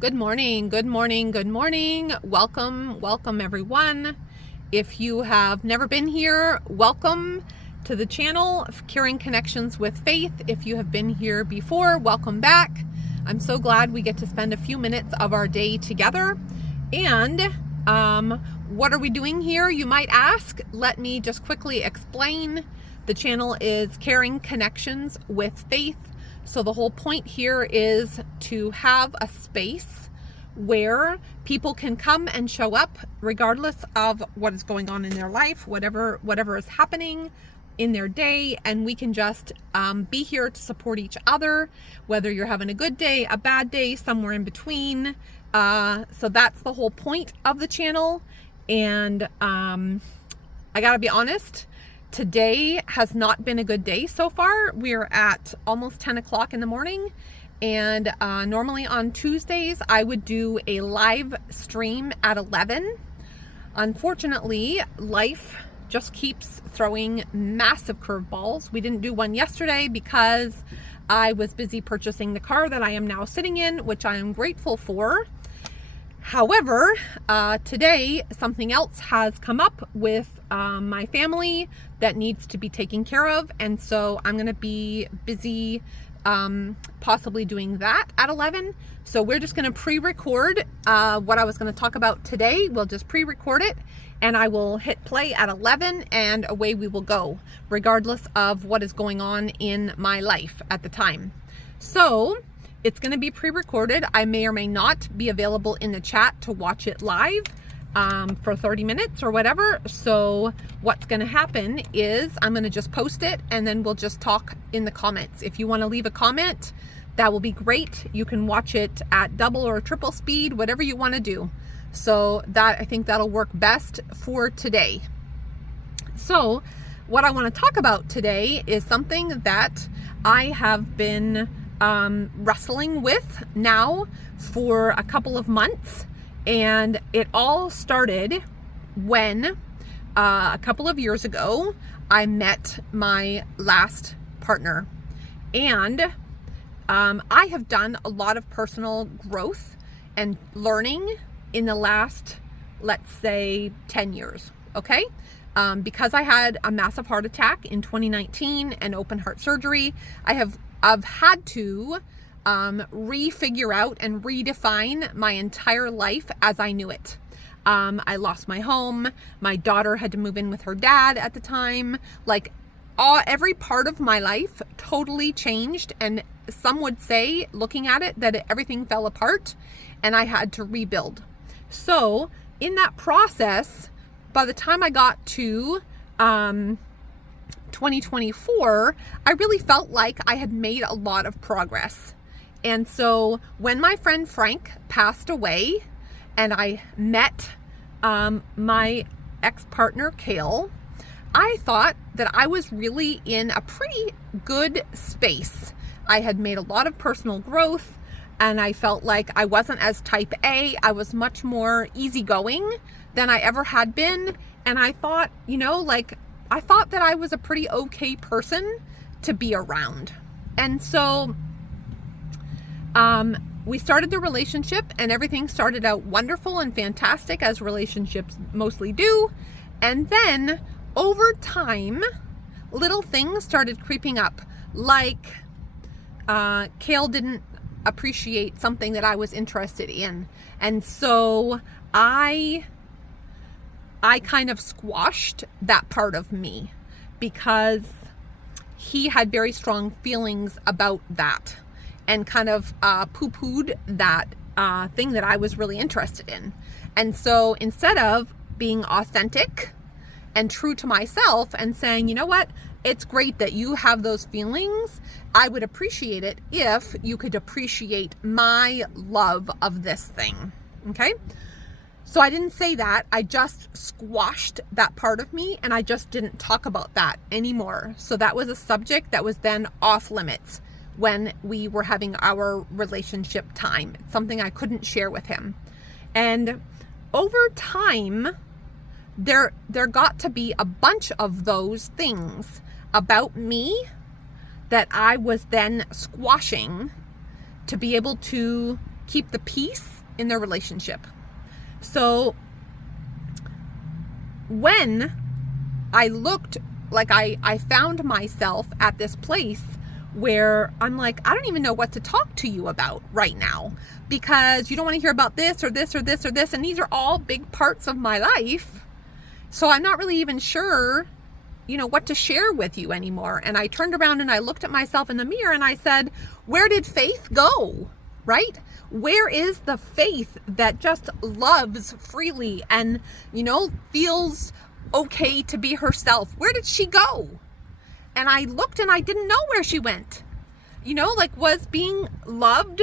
Good morning, good morning, good morning. Welcome everyone. If you have never been here, welcome to the channel, Caring Connections with Faith. If you have been here before, welcome back. I'm so glad we get to spend a few minutes of our day together. And what are we doing here, you might ask? Let me just quickly explain. The channel is Caring Connections with Faith. So the whole point here is to have a space where people can come and show up regardless of what is going on in their life, whatever is happening in their day, and we can just be here to support each other, whether you're having a good day, a bad day, somewhere in between. So that's the whole point of the channel. And I gotta be honest, today has not been a good day so far. We're at almost 10 o'clock in the morning, and normally on Tuesdays I would do a live stream at 11. Unfortunately, life just keeps throwing massive curveballs. We didn't do one yesterday because I was busy purchasing the car that I am now sitting in, which I am grateful for. However, today something else has come up with my family that needs to be taken care of, and so I'm going to be busy possibly doing that at 11. So we're just going to pre-record what I was going to talk about today. We'll just pre-record it, and I will hit play at 11, and away we will go, regardless of what is going on in my life at the time. So it's going to be pre-recorded. I may or may not be available in the chat to watch it live for 30 minutes or whatever. So what's going to happen is I'm going to just post it, and then we'll just talk in the comments. If you want to leave a comment, that will be great. You can watch it at double or triple speed, whatever you want to do. So I think that'll work best for today. So what I want to talk about today is something that I have been wrestling with now for a couple of months, and it all started when a couple of years ago I met my last partner, and I have done a lot of personal growth and learning in the last, let's say, 10 years, okay? Because I had a massive heart attack in 2019 and open heart surgery, I've had to refigure out and redefine my entire life as I knew it. I lost my home. My daughter had to move in with her dad at the time. Like, every part of my life totally changed, and some would say, looking at it, that everything fell apart and I had to rebuild. So in that process, by the time I got to 2024, I really felt like I had made a lot of progress. And so when my friend Frank passed away and I met my ex-partner Kale, I thought that I was really in a pretty good space. I had made a lot of personal growth, and I felt like I wasn't as type A. I was much more easygoing than I ever had been. And I thought, I thought that I was a pretty okay person to be around. And so we started the relationship, and everything started out wonderful and fantastic, as relationships mostly do. And then over time, little things started creeping up, like Kale didn't appreciate something that I was interested in. And so I kind of squashed that part of me because he had very strong feelings about that, and kind of poo-pooed that thing that I was really interested in. And so instead of being authentic and true to myself and saying, you know what, it's great that you have those feelings, I would appreciate it if you could appreciate my love of this thing. Okay? So I didn't say that. I just squashed that part of me, and I just didn't talk about that anymore. So that was a subject that was then off limits when we were having our relationship time. It's something I couldn't share with him. And over time, there got to be a bunch of those things about me that I was then squashing to be able to keep the peace in their relationship. So when I looked, like I found myself at this place where I'm like, I don't even know what to talk to you about right now, because you don't want to hear about this or this or this or this. And these are all big parts of my life. So I'm not really even sure, what to share with you anymore. And I turned around and I looked at myself in the mirror and I said, where did faith go? Right? Where is the faith that just loves freely and, feels okay to be herself? Where did she go? And I looked and I didn't know where she went. Was being loved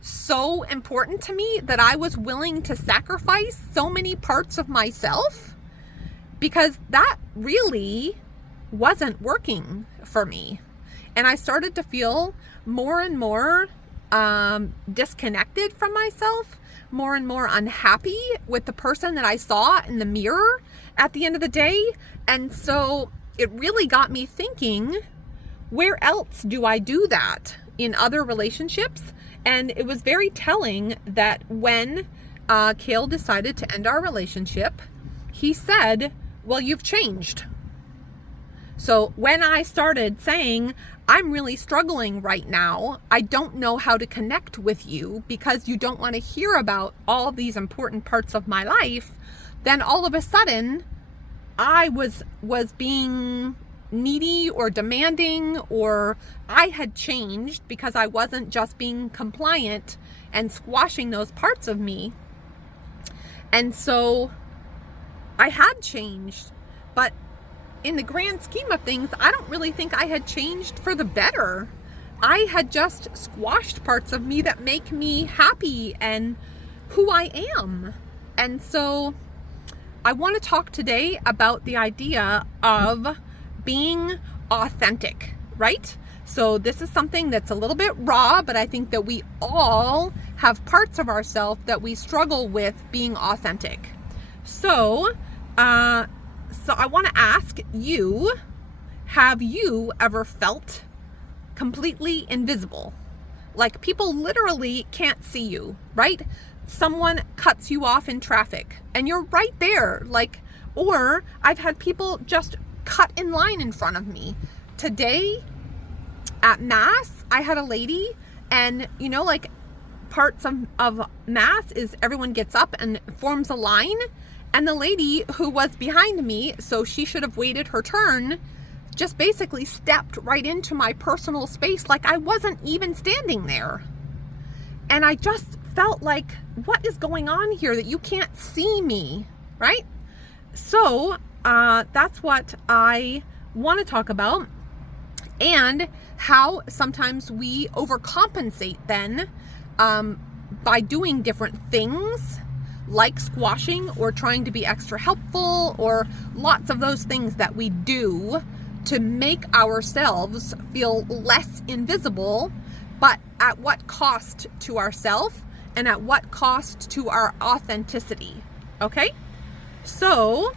so important to me that I was willing to sacrifice so many parts of myself? Because that really wasn't working for me. And I started to feel more and more disconnected from myself, more and more unhappy with the person that I saw in the mirror at the end of the day. And so it really got me thinking, where else do I do that in other relationships? And it was very telling that when Cale decided to end our relationship, he said, well, you've changed. So when I started saying, I'm really struggling right now, I don't know how to connect with you because you don't want to hear about all these important parts of my life, then all of a sudden I was being needy or demanding, or I had changed because I wasn't just being compliant and squashing those parts of me. And so I had changed, but in the grand scheme of things, I don't really think I had changed for the better. I had just squashed parts of me that make me happy and who I am. And so I want to talk today about the idea of being authentic, right? So this is something that's a little bit raw, but I think that we all have parts of ourselves that we struggle with being authentic. So I want to ask you, have you ever felt completely invisible? Like people literally can't see you, right? Someone cuts you off in traffic and you're right there. Or I've had people just cut in line in front of me. Today at Mass, I had a lady, and parts of Mass is everyone gets up and forms a line. And the lady who was behind me, so she should have waited her turn, just basically stepped right into my personal space like I wasn't even standing there. And I just felt like, what is going on here that you can't see me, right? So that's what I want to talk about, and how sometimes we overcompensate then by doing different things, like squashing or trying to be extra helpful, or lots of those things that we do to make ourselves feel less invisible, but at what cost to ourselves and at what cost to our authenticity. Okay? So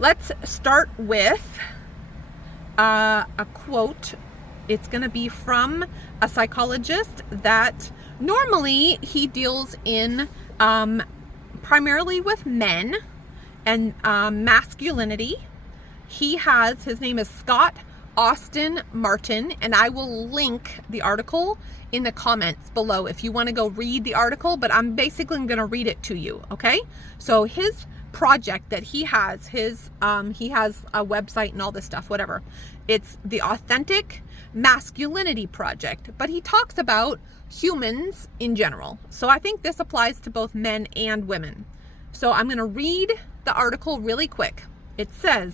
let's start with a quote. It's going to be from a psychologist that normally he deals in primarily with men and masculinity. His name is Scott Austin Martin, and I will link the article in the comments below if you want to go read the article, but I'm basically going to read it to you, okay? So his project that he has, he has a website and all this stuff, whatever. It's the Authentic Masculinity Project, but he talks about humans in general. So I think this applies to both men and women. So I'm going to read the article really quick. It says,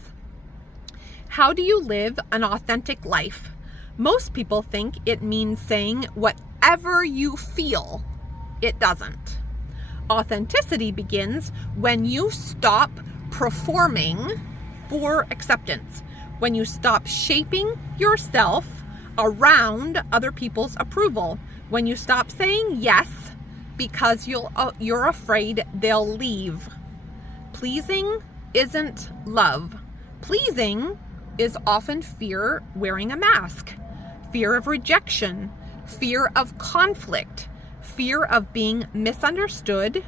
how do you live an authentic life? Most people think it means saying whatever you feel. It doesn't. Authenticity begins when you stop performing for acceptance, when you stop shaping yourself around other people's approval, when you stop saying yes because you're afraid they'll leave. Pleasing isn't love. Pleasing is often fear wearing a mask, fear of rejection, fear of conflict, fear of being misunderstood,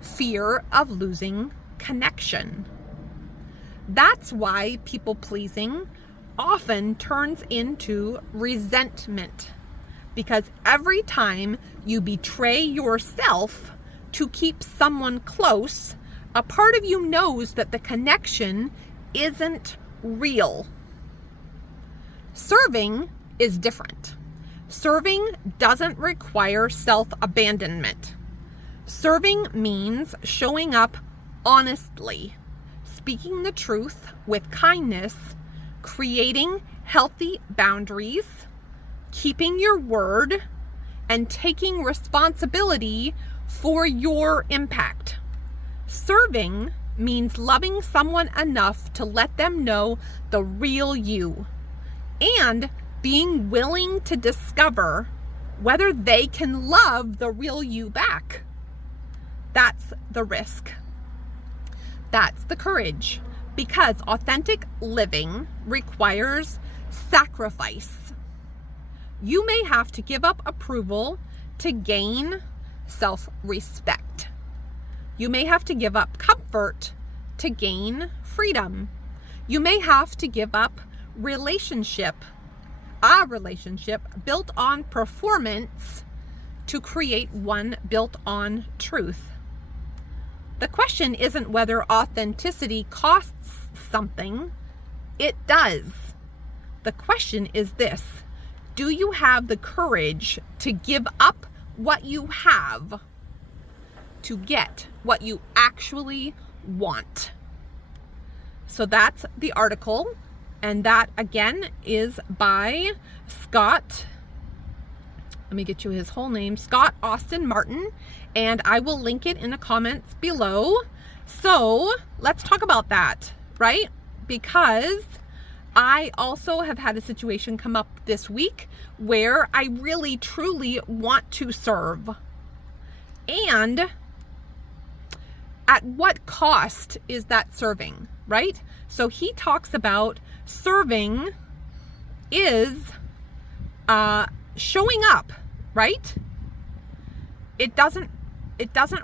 fear of losing connection. That's why people pleasing often turns into resentment, because every time you betray yourself to keep someone close, a part of you knows that the connection isn't real. Serving is different. Serving doesn't require self-abandonment. Serving means showing up honestly, speaking the truth with kindness, creating healthy boundaries, keeping your word, and taking responsibility for your impact. Serving means loving someone enough to let them know the real you, and being willing to discover whether they can love the real you back. That's the risk. That's the courage, because authentic living requires sacrifice. You may have to give up approval to gain self-respect. You may have to give up comfort to gain freedom. You may have to give up a relationship built on performance to create one built on truth. The question isn't whether authenticity costs something. It does. The question is this: do you have the courage to give up what you have to get what you actually want? So that's the article, and that again is by Scott. Let me get you his whole name, Scott Austin Martin, and I will link it in the comments below. So let's talk about that, right? Because I also have had a situation come up this week where I really truly want to serve. And at what cost is that serving, right? So he talks about serving is showing up, right? It doesn't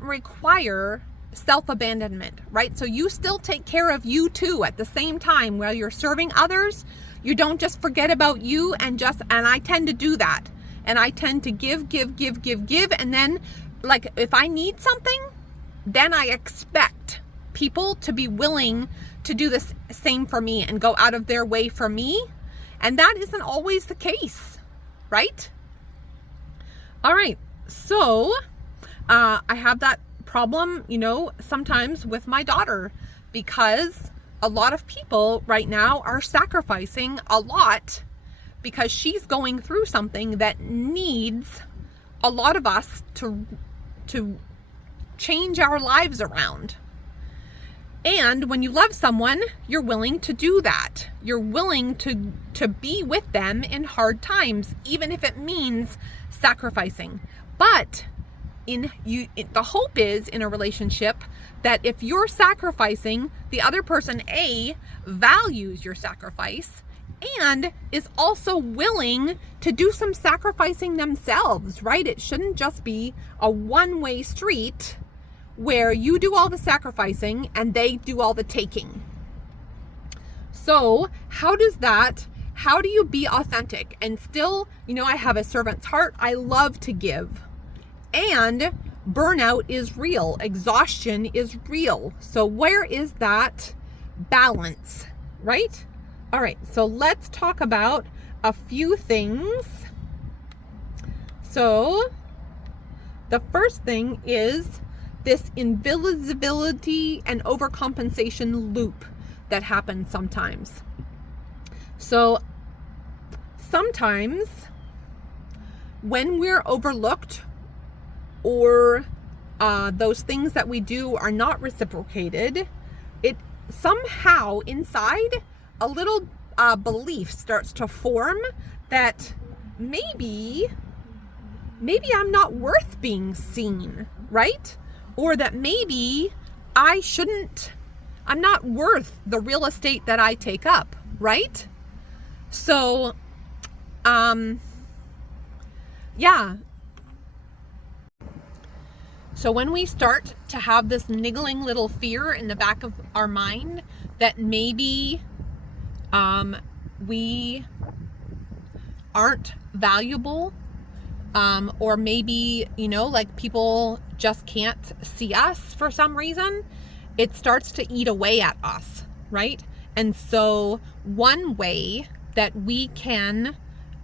require self-abandonment, right? So you still take care of you too at the same time while you're serving others. You don't just forget about you and I tend to do that. And I tend to give. And then, like, if I need something, then I expect people to be willing to do the same for me and go out of their way for me. And that isn't always the case, right? All right. So I have that problem, sometimes with my daughter, because a lot of people right now are sacrificing a lot because she's going through something that needs a lot of us to change our lives around. And when you love someone, you're willing to do that. You're willing to be with them in hard times, even if it means sacrificing. But the hope is in a relationship that if you're sacrificing, the other person values your sacrifice and is also willing to do some sacrificing themselves, right? It shouldn't just be a one-way street where you do all the sacrificing and they do all the taking. So how do you be authentic and still, I have a servant's heart. I love to give. And burnout is real. Exhaustion is real. So where is that balance, right? All right, so let's talk about a few things. So the first thing is this invisibility and overcompensation loop that happens sometimes. So sometimes when we're overlooked or those things that we do are not reciprocated, it somehow inside a little belief starts to form that maybe I'm not worth being seen, right? Or that maybe I'm not worth the real estate that I take up, right? So yeah. So when we start to have this niggling little fear in the back of our mind that maybe we aren't valuable, or maybe, like people just can't see us for some reason, it starts to eat away at us, right? And so one way that we can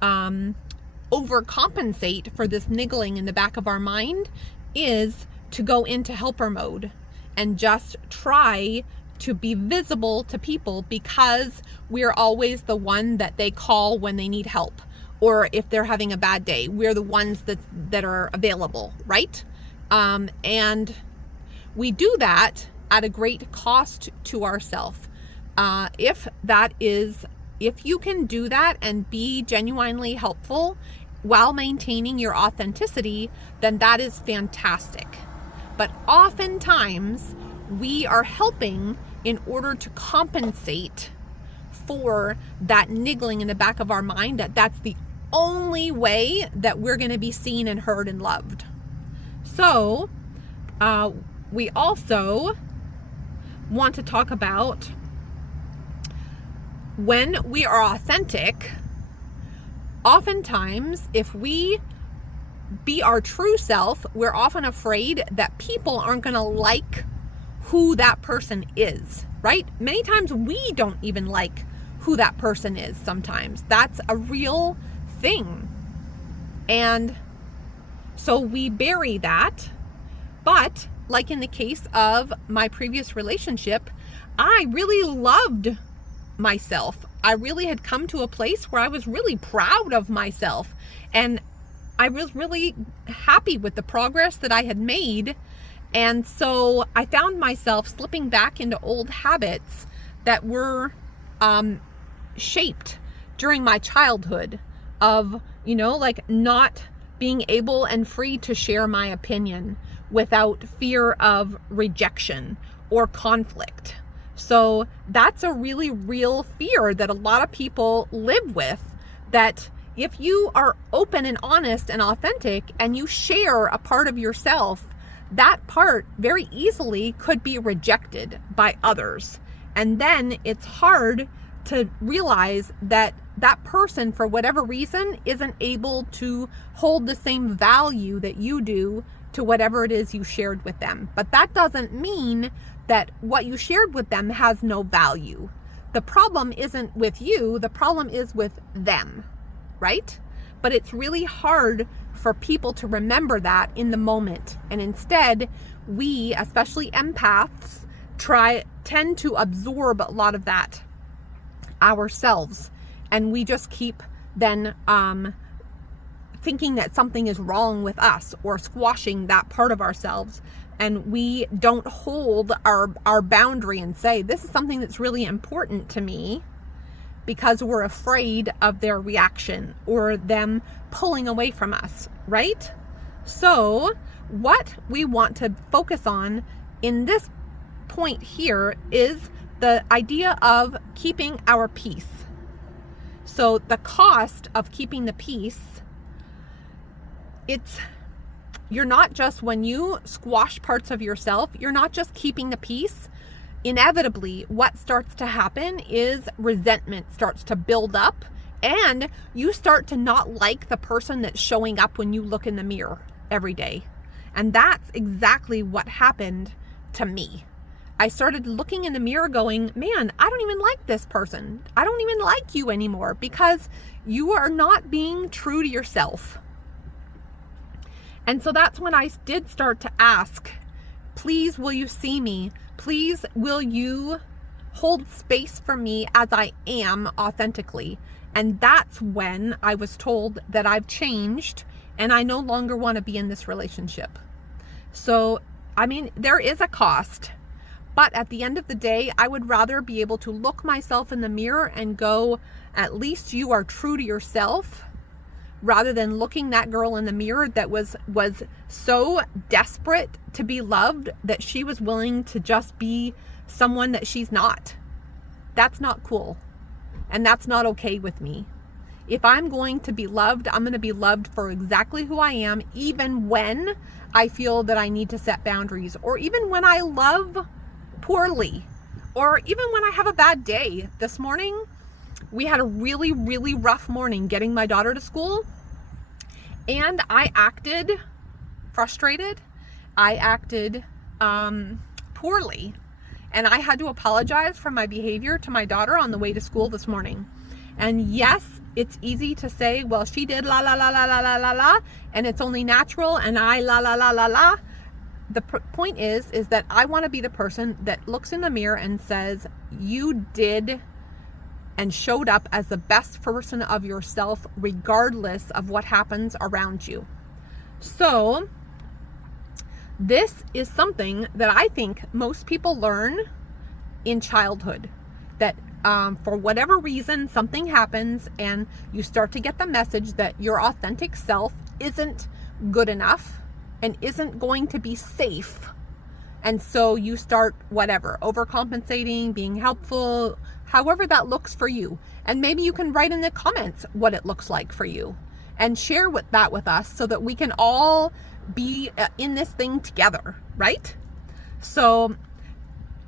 overcompensate for this niggling in the back of our mind is to go into helper mode and just try to be visible to people, because we're always the one that they call when they need help, or if they're having a bad day, we're the ones that are available, right? And we do that at a great cost to ourselves. If you can do that and be genuinely helpful while maintaining your authenticity, then that is fantastic. But oftentimes we are helping in order to compensate for that niggling in the back of our mind, that's the only way that we're going to be seen and heard and loved. So we also want to talk about when we are authentic. Oftentimes, if we be our true self, we're often afraid that people aren't going to like who that person is, right? Many times we don't even like who that person is sometimes. That's a real thing. And so we bury that. But like in the case of my previous relationship, I really loved myself. I really had come to a place where I was really proud of myself, and I was really happy with the progress that I had made. And so I found myself slipping back into old habits that were shaped during my childhood of, like not being able and free to share my opinion without fear of rejection or conflict. So that's a really real fear that a lot of people live with, that if you are open and honest and authentic and you share a part of yourself, that part very easily could be rejected by others. And then it's hard to realize that that person, for whatever reason, isn't able to hold the same value that you do to whatever it is you shared with them. But that doesn't mean that what you shared with them has no value. The problem isn't with you, the problem is with them, right? But it's really hard for people to remember that in the moment. And instead, we, especially empaths, tend to absorb a lot of that ourselves. And we just keep then thinking that something is wrong with us, or squashing that part of ourselves. And we don't hold our boundary and say, this is something that's really important to me, because we're afraid of their reaction or them pulling away from us, right? So what we want to focus on in this point here is the idea of keeping our peace. So the cost of keeping the peace, you're not just, when you squash parts of yourself, you're not just keeping the peace. Inevitably, what starts to happen is resentment starts to build up, and you start to not like the person that's showing up when you look in the mirror every day. And that's exactly what happened to me. I started looking in the mirror going, man, I don't even like this person. I don't even like you anymore, because you are not being true to yourself. And so that's when I did start to ask, please, will you see me? Please, will you hold space for me as I am authentically? And that's when I was told that I've changed and I no longer want to be in this relationship. So, I mean, there is a cost, but at the end of the day, I would rather be able to look myself in the mirror and go, at least you are true to yourself, rather than looking that girl in the mirror that was so desperate to be loved that she was willing to just be someone that she's not. That's not cool. And that's not okay with me. If I'm going to be loved, I'm going to be loved for exactly who I am, even when I feel that I need to set boundaries, or even when I love poorly, or even when I have a bad day. This morning, we had a really, really rough morning getting my daughter to school, and I acted frustrated. I acted poorly, and I had to apologize for my behavior to my daughter on the way to school this morning. And yes, it's easy to say, well, she did la la la la la la la la, and it's only natural, and I la la la la la. The point is that I want to be the person that looks in the mirror and says, you did and showed up as the best version of yourself, regardless of what happens around you. So this is something that I think most people learn in childhood, that for whatever reason, something happens and you start to get the message that your authentic self isn't good enough and isn't going to be safe. And so you start overcompensating, being helpful, however that looks for you. And maybe you can write in the comments what it looks like for you and share that with us so that we can all be in this thing together, right? So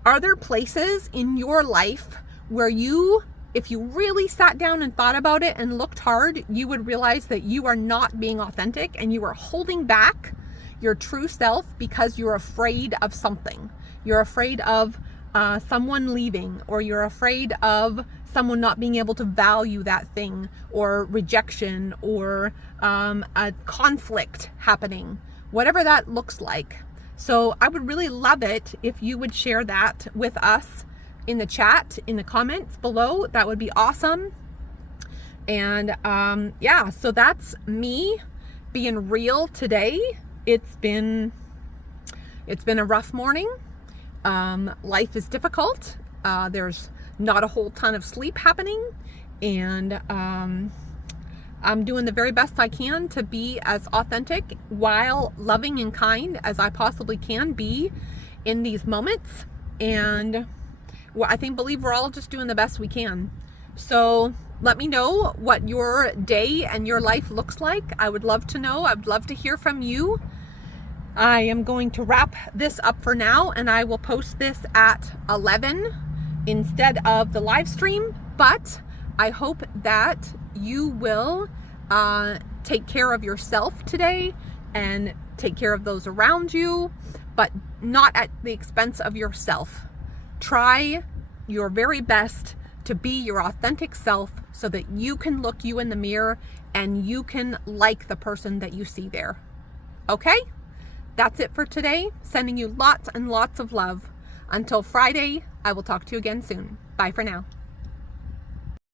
are there places in your life where if you really sat down and thought about it and looked hard, you would realize that you are not being authentic and you are holding back your true self because you're afraid of something? You're afraid of someone leaving, or you're afraid of someone not being able to value that thing, or rejection, or a conflict happening, whatever that looks like. So I would really love it if you would share that with us in the chat, in the comments below. That would be awesome. And so that's me being real today. It's been a rough morning. Life is difficult. There's not a whole ton of sleep happening, and I'm doing the very best I can to be as authentic while loving and kind as I possibly can be in these moments. And believe we're all just doing the best we can. So let me know what your day and your life looks like. I would love to know. I'd love to hear from you. I am going to wrap this up for now, and I will post this at 11 instead of the live stream. But I hope that you will take care of yourself today and take care of those around you, but not at the expense of yourself. Try your very best to be your authentic self so that you can look you in the mirror and you can like the person that you see there. Okay? That's it for today. Sending you lots and lots of love. Until Friday, I will talk to you again soon. Bye for now.